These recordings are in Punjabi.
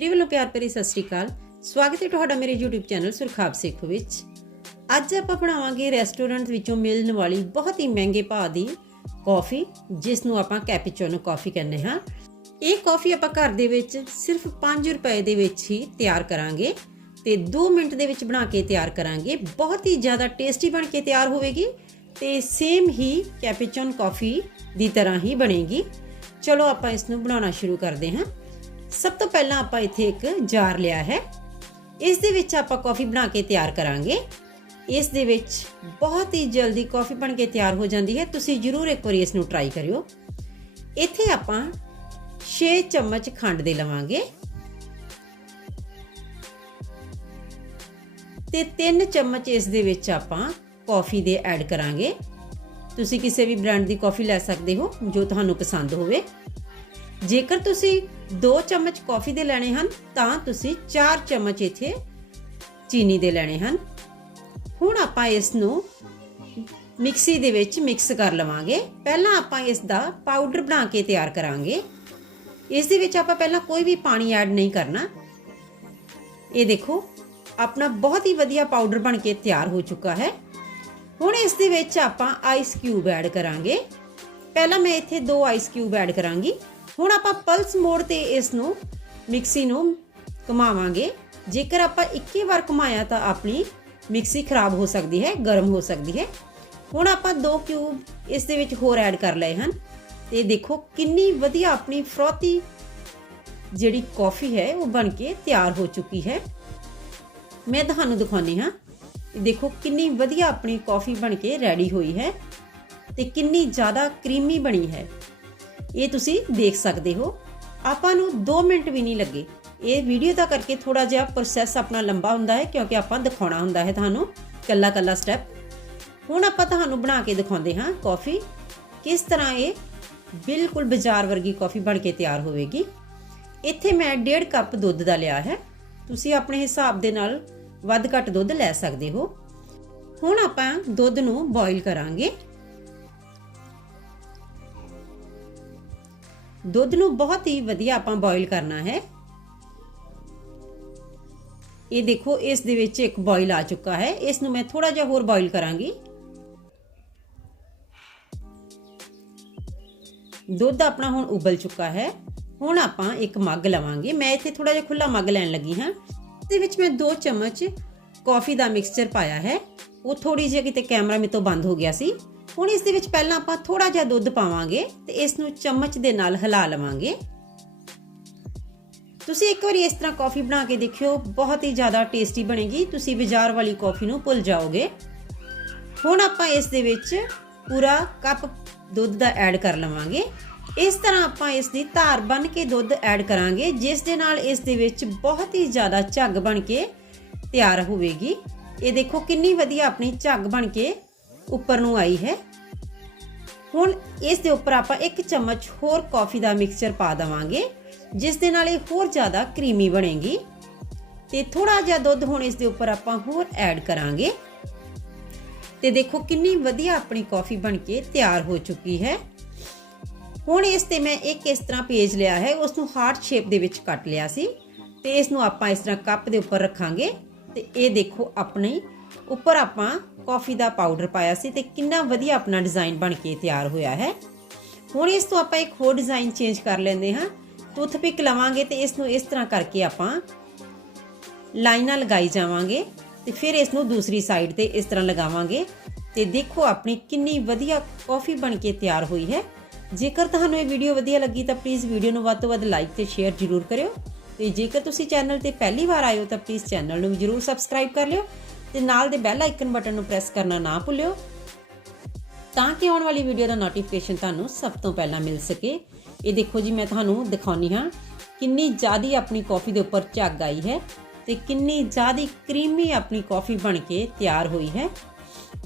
ਜੀ ਵੱਲੋਂ ਪਿਆਰ ਭਰੀ ਸਤਿ ਸ੍ਰੀ ਅਕਾਲ। ਸਵਾਗਤ ਹੈ ਤੁਹਾਡਾ ਮੇਰੇ YouTube ਚੈਨਲ ਸੁਰਖਾਬ ਸਿੱਖ ਵਿੱਚ। ਅੱਜ ਆਪਾਂ ਬਣਾਵਾਂਗੇ ਰੈਸਟੋਰੈਂਟ ਵਿੱਚੋਂ ਮਿਲਣ ਵਾਲੀ ਬਹੁਤ ਹੀ ਮਹਿੰਗੇ ਭਾਅ ਦੀ ਕਾਫੀ ਜਿਸ ਨੂੰ ਆਪਾਂ ਕੈਪੀਚੀਨੋ ਕਾਫੀ ਕਹਿੰਦੇ ਹਾਂ। ਇਹ ਕਾਫੀ ਆਪਾਂ ਘਰ ਦੇ ਵਿੱਚ ਸਿਰਫ 5 ਰੁਪਏ ਦੇ ਵਿੱਚ ਹੀ ਤਿਆਰ ਕਰਾਂਗੇ ਤੇ 2 ਮਿੰਟ ਦੇ ਵਿੱਚ ਬਣਾ ਕੇ ਤਿਆਰ ਕਰਾਂਗੇ। ਬਹੁਤ ਹੀ ਜ਼ਿਆਦਾ ਟੇਸਟੀ ਬਣ ਕੇ ਤਿਆਰ ਹੋਵੇਗੀ ਤੇ ਸੇਮ ਹੀ ਕੈਪੀਚੋਨ ਕਾਫੀ ਦੀ ਤਰ੍ਹਾਂ ਹੀ ਬਣੇਗੀ। ਚਲੋ ਆਪਾਂ ਇਸ ਨੂੰ ਬਣਾਉਣਾ ਸ਼ੁਰੂ ਕਰਦੇ ਹਾਂ। ਸਭ ਤੋਂ ਪਹਿਲਾਂ ਆਪਾਂ ਇੱਥੇ ਇੱਕ ਜਾਰ ਲਿਆ ਹੈ। ਇਸ ਦੇ ਵਿੱਚ ਆਪਾਂ ਕਾਫੀ ਬਣਾ ਕੇ ਤਿਆਰ ਕਰਾਂਗੇ। ਇਸ ਦੇ ਵਿੱਚ ਬਹੁਤ ਹੀ ਜਲਦੀ ਕਾਫੀ ਬਣ ਕੇ ਤਿਆਰ ਹੋ ਜਾਂਦੀ ਹੈ। ਤੁਸੀਂ ਜਰੂਰ ਇੱਕ ਵਾਰੀ ਇਸ ਨੂੰ ਟਰਾਈ ਕਰਿਓ। ਇੱਥੇ ਆਪਾਂ 6 ਚਮਚ ਖੰਡ ਦੇ ਲਵਾਂਗੇ। ਤੇ 3 ਚਮਚ ਇਸ ਦੇ ਵਿੱਚ ਆਪਾਂ ਕਾਫੀ ਦੇ ਐਡ ਕਰਾਂਗੇ। ਤੁਸੀਂ ਕਿਸੇ ਵੀ ਬ੍ਰਾਂਡ ਦੀ ਕਾਫੀ ਲੈ ਸਕਦੇ ਹੋ ਜੋ ਤੁਹਾਨੂੰ ਪਸੰਦ ਹੋਵੇ। ਜੇਕਰ ਤੁਸੀਂ 2 ਚਮਚ ਕਾਫੀ ਦੇ ਲੈਣੇ ਹਨ, ਤਾਂ ਤੁਸੀਂ 4 ਚਮਚ ਇੱਥੇ ਚੀਨੀ ਦੇ ਲੈਣੇ ਹਨ। ਹੁਣ ਆਪਾਂ ਇਸ ਨੂੰ ਮਿਕਸੀ ਦੇ ਵਿੱਚ ਮਿਕਸ ਕਰ ਲਵਾਂਗੇ। ਪਹਿਲਾਂ ਆਪਾਂ ਇਸ ਦਾ ਪਾਊਡਰ ਬਣਾ ਕੇ ਤਿਆਰ ਕਰਾਂਗੇ। ਇਸ ਦੇ ਵਿੱਚ ਆਪਾਂ ਪਹਿਲਾਂ ਕੋਈ ਵੀ ਪਾਣੀ ਐਡ ਨਹੀਂ ਕਰਨਾ। ਇਹ ਦੇਖੋ, ਆਪਣਾ ਬਹੁਤ ਹੀ ਵਧੀਆ ਪਾਊਡਰ ਬਣ ਕੇ ਤਿਆਰ ਹੋ ਚੁੱਕਾ ਹੈ। ਹੁਣ ਇਸ ਦੇ ਵਿੱਚ ਆਪਾਂ ਆਈਸ ਕਿਊਬ ਐਡ ਕਰਾਂਗੇ। ਪਹਿਲਾਂ ਮੈਂ ਇੱਥੇ ਦੋ ਆਈਸ ਕਿਊਬ ਐਡ ਕਰਾਂਗੀ। ਹੁਣ ਆਪਾਂ ਪਲਸ ਮੋਡ ਤੇ ਇਸ ਨੂੰ ਮਿਕਸੀ ਨੂੰ ਘੁਮਾਵਾਂਗੇ। ਜੇਕਰ ਆਪਾਂ ਇੱਕੇ ਵਾਰ ਘੁਮਾਇਆ ਤਾਂ ਆਪਣੀ ਮਿਕਸੀ ਖਰਾਬ ਹੋ ਸਕਦੀ ਹੈ, ਗਰਮ ਹੋ ਸਕਦੀ ਹੈ। ਹੁਣ ਆਪਾਂ ਦੋ ਕਿਊਬ ਇਸ ਦੇ ਵਿੱਚ ਹੋਰ ਐਡ ਕਰ ਲਏ ਹਨ। ਤੇ ਦੇਖੋ ਕਿੰਨੀ ਵਧੀਆ ਆਪਣੀ ਫਰੋਤੀ ਜਿਹੜੀ ਕਾਫੀ ਹੈ, ਉਹ ਬਣ ਕੇ ਤਿਆਰ ਹੋ ਚੁੱਕੀ ਹੈ। ਮੈਂ ਤੁਹਾਨੂੰ ਦਿਖਾਉਣੀ ਹਾਂ। ਦੇਖੋ ਕਿੰਨੀ ਵਧੀਆ ਆਪਣੀ ਕਾਫੀ ਬਣ ਕੇ ਰੈਡੀ ਹੋਈ ਹੈ ਤੇ ਕਿੰਨੀ ਜ਼ਿਆਦਾ ਕਰੀਮੀ ਬਣੀ ਹੈ। ਇਹ ਤੁਸੀਂ ਦੇਖ ਸਕਦੇ ਹੋ। ਆਪਾਂ ਨੂੰ 2 ਮਿੰਟ ਵੀ ਨਹੀਂ ਲੱਗੇ। ਇਹ ਵੀਡੀਓ ਦਾ ਕਰਕੇ ਥੋੜਾ ਜਿਹਾ ਪ੍ਰੋਸੈਸ ਆਪਣਾ ਲੰਬਾ ਹੁੰਦਾ ਹੈ, ਕਿਉਂਕਿ ਆਪਾਂ ਦਿਖਾਉਣਾ ਹੁੰਦਾ ਹੈ ਤੁਹਾਨੂੰ ਕੱਲਾ ਕੱਲਾ ਸਟੈਪ ਹੁਣ ਆਪਾਂ ਤੁਹਾਨੂੰ ਬਣਾ ਕੇ ਦਿਖਾਉਂਦੇ ਹਾਂ ਕਾਫੀ ਕਿਸ ਤਰ੍ਹਾਂ ਇਹ ਬਿਲਕੁਲ ਬਾਜ਼ਾਰ ਵਰਗੀ ਕਾਫੀ ਬਣ ਕੇ ਤਿਆਰ ਹੋਵੇਗੀ। ਇੱਥੇ ਮੈਂ 1.5 ਕੱਪ ਦੁੱਧ ਦਾ ਲਿਆ ਹੈ। ਤੁਸੀਂ ਆਪਣੇ ਹਿਸਾਬ ਦੇ ਨਾਲ ਵੱਧ ਘੱਟ ਦੁੱਧ ਲੈ ਸਕਦੇ ਹੋ। ਹੁਣ ਆਪਾਂ ਦੁੱਧ ਨੂੰ ਬੋਇਲ ਕਰਾਂਗੇ। ਦੁੱਧ ਨੂੰ ਬਹੁਤ ਹੀ ਵਧੀਆ ਆਪਾਂ ਬੋਇਲ ਕਰਨਾ ਹੈ। ਇਹ ਦੇਖੋ, ਇਸ ਦੇ ਵਿੱਚ ਇੱਕ ਬੋਇਲ ਆ ਚੁੱਕਾ ਹੈ। ਇਸ ਨੂੰ ਮੈਂ ਥੋੜਾ ਜਿਹਾ ਹੋਰ ਬੋਇਲ ਕਰਾਂਗੀ। ਦੁੱਧ ਆਪਣਾ ਹੁਣ ਉਬਲ ਚੁੱਕਾ ਹੈ। ਹੁਣ ਆਪਾਂ ਇੱਕ ਮੱਗ ਲਵਾਂਗੇ। ਮੈਂ ਇੱਥੇ ਥੋੜਾ ਜਿਹਾ ਖੁੱਲਾ ਮੱਗ ਲੈਣ ਲੱਗੀ ਹਾਂ। ਦੇ ਵਿੱਚ ਮੈਂ 2 ਚਮਚ ਕਾਫੀ ਦਾ ਮਿਕਸਚਰ ਪਾਇਆ ਹੈ। ਉਹ ਥੋੜੀ ਜਿਹੀ ਕਿਤੇ ਕੈਮਰਾ ਮੇ ਤੋਂ ਬੰਦ ਹੋ ਗਿਆ ਸੀ। ਹੁਣ ਇਸ ਦੇ ਵਿੱਚ ਪਹਿਲਾਂ ਆਪਾਂ ਥੋੜਾ ਜਿਹਾ ਦੁੱਧ ਪਾਵਾਂਗੇ ਤੇ ਇਸ ਨੂੰ ਚਮਚ ਦੇ ਨਾਲ ਹਿਲਾ ਲਵਾਂਗੇ। ਤੁਸੀਂ ਇੱਕ ਵਾਰੀ ਇਸ ਤਰ੍ਹਾਂ ਕਾਫੀ ਬਣਾ ਕੇ ਦੇਖਿਓ, ਬਹੁਤ ਹੀ ਜ਼ਿਆਦਾ ਟੇਸਟੀ ਬਣੇਗੀ। ਤੁਸੀਂ ਬਾਜ਼ਾਰ ਵਾਲੀ ਕਾਫੀ ਨੂੰ ਭੁੱਲ ਜਾਓਗੇ। ਹੁਣ ਆਪਾਂ ਇਸ ਦੇ ਵਿੱਚ ਪੂਰਾ ਕੱਪ ਦੁੱਧ ਦਾ ਐਡ ਕਰ ਲਵਾਂਗੇ। ਇਸ ਤਰ੍ਹਾਂ ਆਪਾਂ ਇਸ ਦੀ ਧਾਰ ਬਣ ਕੇ ਦੁੱਧ ਐਡ ਕਰਾਂਗੇ, ਜਿਸ ਦੇ ਨਾਲ ਇਸ ਦੇ ਵਿੱਚ ਬਹੁਤ ਹੀ ਜ਼ਿਆਦਾ ਝੱਗ ਬਣ ਕੇ ਤਿਆਰ ਹੋਵੇਗੀ। ਇਹ ਦੇਖੋ ਕਿੰਨੀ ਵਧੀਆ ਆਪਣੀ ਝੱਗ ਬਣ ਕੇ ਉੱਪਰ ਨੂੰ ਆਈ ਹੈ। ਹੁਣ ਇਸ ਦੇ ਉੱਪਰ ਆਪਾਂ ਇੱਕ ਚਮਚ ਹੋਰ ਕਾਫੀ ਦਾ ਮਿਕਸਚਰ ਪਾ ਦਵਾਂਗੇ, ਜਿਸ ਦੇ ਨਾਲ ਇਹ ਹੋਰ ਜ਼ਿਆਦਾ ਕਰੀਮੀ ਬਣੇਗੀ। ਤੇ ਥੋੜਾ ਜਿਹਾ ਦੁੱਧ ਹੁਣ ਇਸ ਦੇ ਉੱਪਰ ਆਪਾਂ ਹੋਰ ਐਡ ਕਰਾਂਗੇ। ਤੇ ਦੇਖੋ ਕਿੰਨੀ ਵਧੀਆ ਆਪਣੀ ਕਾਫੀ ਬਣ ਕੇ ਤਿਆਰ ਹੋ ਚੁੱਕੀ ਹੈ। ਹੁਣ ਇਸ ਤੇ ਮੈਂ ਇੱਕ ਇਸ ਤਰ੍ਹਾਂ ਪੇਜ ਲਿਆ ਹੈ, ਉਸ ਨੂੰ ਹਾਰਟ ਸ਼ੇਪ ਦੇ ਵਿੱਚ ਕੱਟ ਲਿਆ ਸੀ। ਤੇ ਇਸ ਨੂੰ ਆਪਾਂ ਇਸ ਤਰ੍ਹਾਂ ਕੱਪ ਦੇ ਉੱਪਰ ਰੱਖਾਂਗੇ। ਤੇ ਇਹ ਦੇਖੋ ਆਪਣੀ ਉੱਪਰ ਆਪਾਂ ਕਾਫੀ ਦਾ ਪਾਊਡਰ ਪਾਇਆ ਸੀ ਤੇ ਕਿੰਨਾ ਵਧੀਆ ਆਪਣਾ ਡਿਜ਼ਾਈਨ ਬਣ ਕੇ ਤਿਆਰ ਹੋਇਆ ਹੈ। ਹੁਣ ਇਸ ਤੋਂ ਆਪਾਂ ਇੱਕ ਹੋਰ ਡਿਜ਼ਾਈਨ ਚੇਂਜ ਕਰ ਲੈਂਦੇ ਹਾਂ। ਟੂਥਪਿਕ ਲਵਾਂਗੇ ਤੇ ਇਸ ਨੂੰ ਇਸ ਤਰ੍ਹਾਂ ਕਰਕੇ ਆਪਾਂ ਲਾਈਨਾਂ ਲਗਾਈ ਜਾਵਾਂਗੇ ਤੇ ਫਿਰ ਇਸ ਨੂੰ ਦੂਸਰੀ ਸਾਈਡ ਤੇ ਇਸ ਤਰ੍ਹਾਂ ਲਗਾਵਾਂਗੇ ਤੇ ਦੇਖੋ ਆਪਣੀ ਕਿੰਨੀ ਵਧੀਆ ਕਾਫੀ ਬਣ ਕੇ ਤਿਆਰ ਹੋਈ ਹੈ। ਜੇਕਰ ਤੁਹਾਨੂੰ ਇਹ ਵੀਡੀਓ ਵਧੀਆ ਲੱਗੀ ਤਾਂ ਪਲੀਜ਼ ਵੀਡੀਓ ਨੂੰ ਵੱਧ ਤੋਂ ਵੱਧ ਲਾਈਕ ਤੇ ਸ਼ੇਅਰ ਜ਼ਰੂਰ ਕਰਿਓ। ਤੇ ਜੇਕਰ ਤੁਸੀਂ ਚੈਨਲ ਤੇ ਪਹਿਲੀ ਵਾਰ ਆਏ ਹੋ ਤਾਂ ਪਲੀਜ਼ ਚੈਨਲ ਨੂੰ ਜ਼ਰੂਰ ਸਬਸਕ੍ਰਾਈਬ ਕਰ ਲਿਓ ਤੇ ਨਾਲ ਦੇ ਬੈਲ ਆਈਕਨ ਬਟਨ ਨੂੰ ਪ੍ਰੈਸ ਕਰਨਾ ਨਾ ਭੁੱਲਿਓ। ਤਾਂ ਕਿ ਆਉਣ ਵਾਲੀ ਵੀਡੀਓ ਦਾ ਨੋਟੀਫਿਕੇਸ਼ਨ ਤੁਹਾਨੂੰ ਸਭ ਤੋਂ ਪਹਿਲਾਂ ਮਿਲ ਸਕੇ। ਇਹ ਦੇਖੋ ਜੀ, ਮੈਂ ਤੁਹਾਨੂੰ ਦਿਖਾਉਣੀ ਹਾਂ ਕਿੰਨੀ ਜ਼ਿਆਦੀ ਆਪਣੀ ਕਾਫੀ ਦੇ ਉੱਪਰ ਝੱਗ ਆਈ ਹੈ ਤੇ ਕਿੰਨੀ ਜ਼ਿਆਦੀ ਕਰੀਮੀ ਆਪਣੀ ਕਾਫੀ ਬਣ ਕੇ ਤਿਆਰ ਹੋਈ ਹੈ।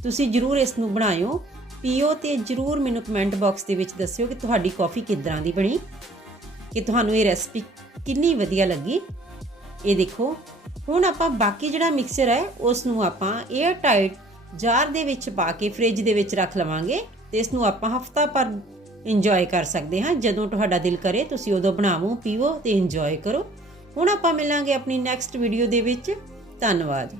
ਤੁਸੀਂ ਜਰੂਰ ਇਸ ਨੂੰ ਬਣਾਇਓ। ਪੀਓ ਤੇ ਜਰੂਰ ਮੈਨੂੰ ਕਮੈਂਟ ਬਾਕਸ ਦੇ ਵਿੱਚ ਦੱਸਿਓ ਕਿ ਤੁਹਾਡੀ ਕਾਫੀ ਕਿਦਾਂ ਦੀ ਬਣੀ, ਕਿ ਤੁਹਾਨੂੰ ਇਹ ਰੈਸਪੀ ਕਿੰਨੀ ਵਧੀਆ ਲੱਗੀ। ਇਹ ਦੇਖੋ, ਹੁਣ ਆਪਾਂ ਬਾਕੀ ਜਿਹੜਾ ਮਿਕਸਚਰ ਹੈ ਉਸ ਨੂੰ ਆਪਾਂ 에ਅਰ ਟਾਈਟ ਜਾਰ ਦੇ ਵਿੱਚ ਪਾ ਕੇ ਫ੍ਰਿਜ ਦੇ ਵਿੱਚ ਰੱਖ ਲਵਾਂਗੇ ਤੇ ਇਸ ਨੂੰ ਆਪਾਂ ਹਫਤਾ ਪਰ ਇੰਜੋਏ ਕਰ ਸਕਦੇ ਹਾਂ। ਜਦੋਂ ਤੁਹਾਡਾ ਦਿਲ ਕਰੇ, ਤੁਸੀਂ ਉਦੋਂ ਬਣਾਵੋ, ਪੀਵੋ ਤੇ ਇੰਜੋਏ ਕਰੋ। ਹੁਣ ਆਪਾਂ ਮਿਲਾਂਗੇ ਆਪਣੀ ਨੈਕਸਟ ਵੀਡੀਓ ਦੇ ਵਿੱਚ। ਧੰਨਵਾਦ।